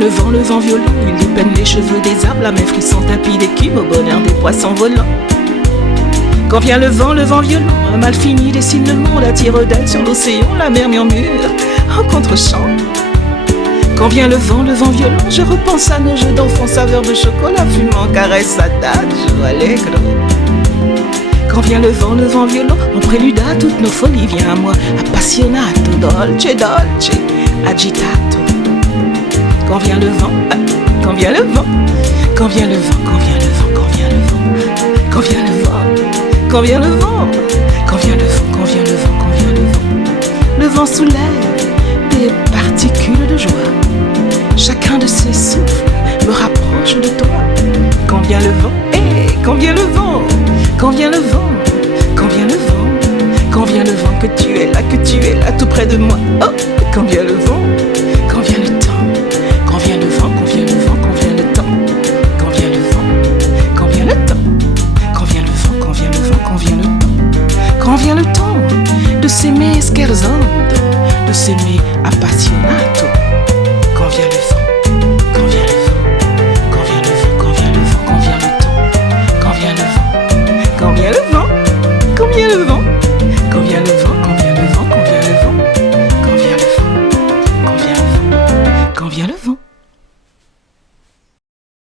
le vent violent, il dépeigne les cheveux des arbres, la mer frisson tapis d'écume au bonheur des poissons volants. Quand vient le vent violent, un mal fini dessine le monde à tire d'aile sur l'océan, la mer murmure en contre-champ. Quand vient le vent violent, je repense à nos jeux d'enfants, saveur de chocolat fumant, caresse adagio allegro. Quand vient le vent violent, en prélude à toutes nos folies, vient à moi appassionato, dolce, dolce, agitato. Quand vient le vent, quand vient le vent, quand vient le vent, quand vient le vent, quand vient le vent, quand vient le vent, quand vient le vent, quand vient le vent, quand vient le vent, quand vient le vent. Le vent soulève des particules de joie. Chacun de ces souffles me rapproche de toi. Quand vient le vent, quand vient le vent, quand vient le vent, quand vient le vent, quand vient le vent, que tu es là tout près de moi. Oh, quand vient le vent, quand vient le temps, quand vient le vent, quand vient le vent, quand vient le temps, quand vient le vent, quand vient le temps, quand vient le vent, quand vient le vent, quand vient le temps, quand vient le temps de s'aimer scherzando, de s'aimer